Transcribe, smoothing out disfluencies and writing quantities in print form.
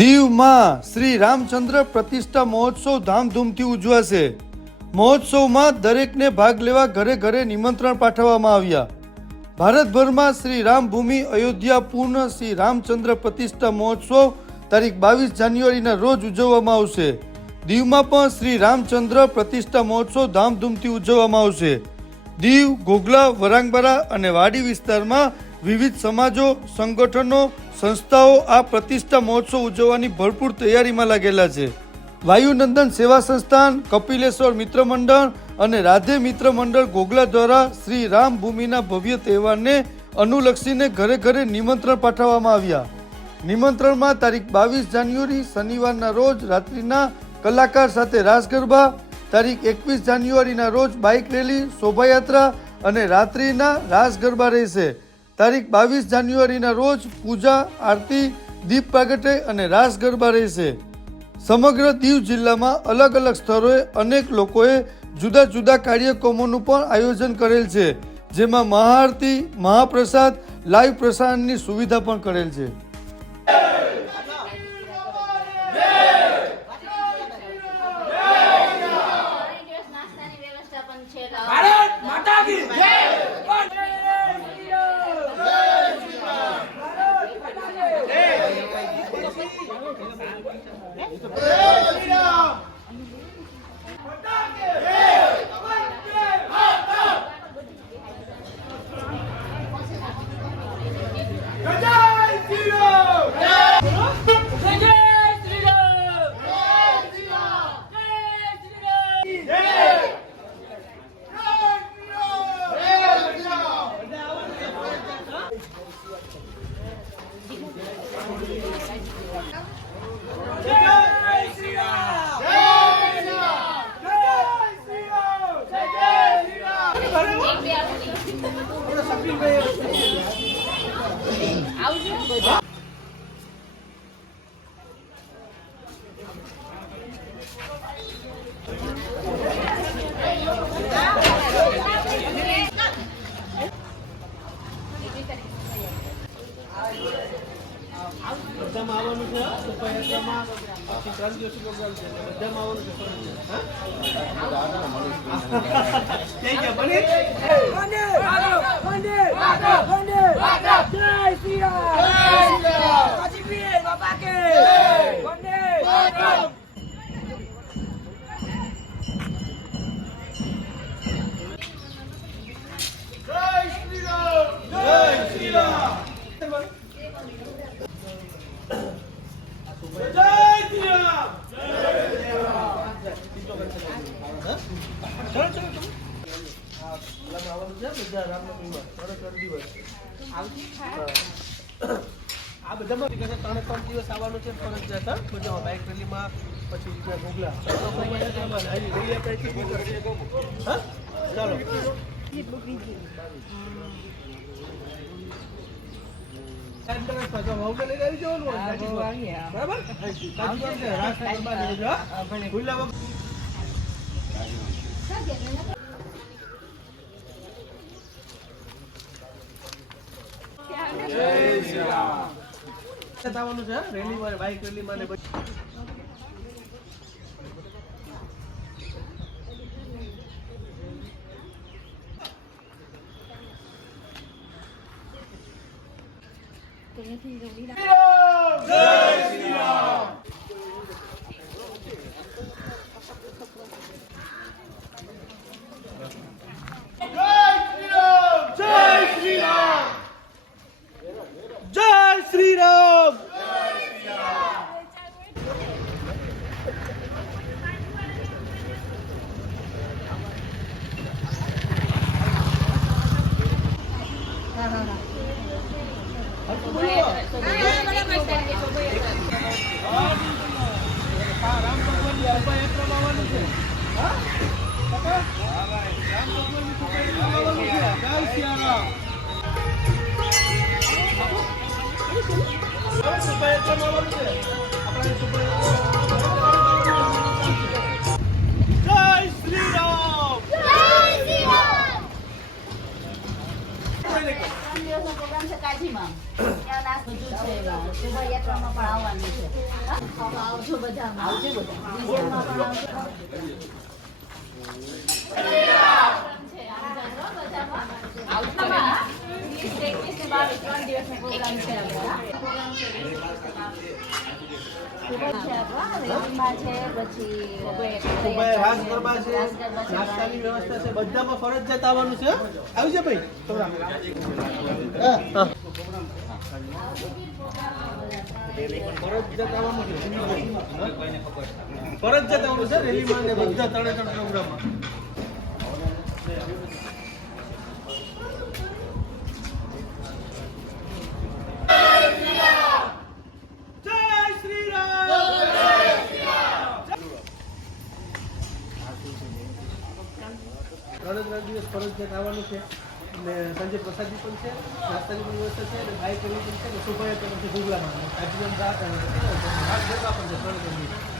દીવમાં શ્રી રામચંદ્ર પ્રતિષ્ઠા મહોત્સવ ધામધૂમથી ઉજવાશે। મહોત્સવમાં દરેકને ભાગ લેવા ઘરે ઘરે નિમંત્રણ પાઠવવામાં આવ્યા। ભારતભરમાં શ્રી રામભૂમિ અયોધ્યા પૂર્ણ શ્રી રામચંદ્ર પ્રતિષ્ઠા મહોત્સવ તારીખ 22 જાન્યુઆરીના રોજ ઉજવવામાં આવશે। દીવમાં પણ શ્રી રામચંદ્ર પ્રતિષ્ઠા મહોત્સવ ધામધૂમથી ઉજવવામાં આવશે। દીવ, ઘોઘલા, વરાંગબરા અને વાડી વિસ્તારમાં વિવિધ સમાજો, સંગઠનો, સંસ્થાઓ આ પ્રતિષ્ઠા મહોત્સવ ઉજવવાની ભરપૂર તૈયારીમાં લાગેલા છે। વાયુનંદન સેવા સંસ્થાન, કપિલેશ્વર મિત્ર મંડળ અને રાધે મિત્ર મંડળ ઘોઘલા દ્વારા શ્રી રામભૂમિના ભવ્ય તહેવારને અનુલક્ષીને ઘરે ઘરે નિમંત્રણ પાઠવવામાં આવ્યા। નિમંત્રણમાં તારીખ 22 જાન્યુઆરી શનિવારના રોજ રાત્રિના કલાકાર સાથે રાસ ગરબા, તારીખ 21 જાન્યુઆરીના રોજ બાઇક રેલી, શોભાયાત્રા અને રાત્રિના રાસ ગરબા રહેશે। તારીખ 22 જાન્યુઆરીના રોજ પૂજા, આરતી, દીપ પ્રાગટ્ય અને રાસ ગરબા રહેશે। સમગ્ર દીવ જિલ્લામાં અલગ અલગ સ્થળોએ અનેક લોકોએ જુદા જુદા કાર્યક્રમોનું પણ આયોજન કરેલ છે, જેમાં મહાઆરતી, મહાપ્રસાદ, લાઈવ પ્રસારણની સુવિધા પણ કરેલ છે। આ બધામાં 3-3 દિવસ આવવાનું છે ફરજિયાત બધા બાઇક રેલીમાં પછી ઘોઘલા ચાલો આવવાનું છે રેલીમાં, બાઇક રેલીમાં ને પછી ને કે 3 દિવસનો પ્રોગ્રામ છે કાજીમાં. ત્યાં નાસ્તો બધું છે એમાં. શોભાયાત્રામાં પણ આવવાનું છે. હા? આવજો બધામાં. આવજો બધા. ડીજેમાં પણ આવજો. આવજો. 20, 21 ને 22 3 દિવસનો પ્રોગ્રામ છે આપણો. રેલીમાં છે પછી શોભાયા રાસ ગરબા છે, નાસ્તાની વ્યવસ્થા છે, બધામાં ફરજિયાત આવવાનું છે. આવી જાય ભાઈ છોકરા. હા. ફરજિયાત આવવાનું છે. ફરજિયાત આવવાનું છે રેલીમાં ને બધા 3 પ્રોગ્રામમાં. જય શ્રી રામ. ત્રણ દિવસ ફરજિયાત આવવાનું છે અને સાંજે પ્રસાદી પણ છે, નાસ્તાની પણ વ્યવસ્થા છે અને બાઇક રેલી પણ છે અને શોભાયાત્રા પણ છે. ઘોઘલામાં કાજીરામ રાસ ગરબા પણ છે 3 દિવસ.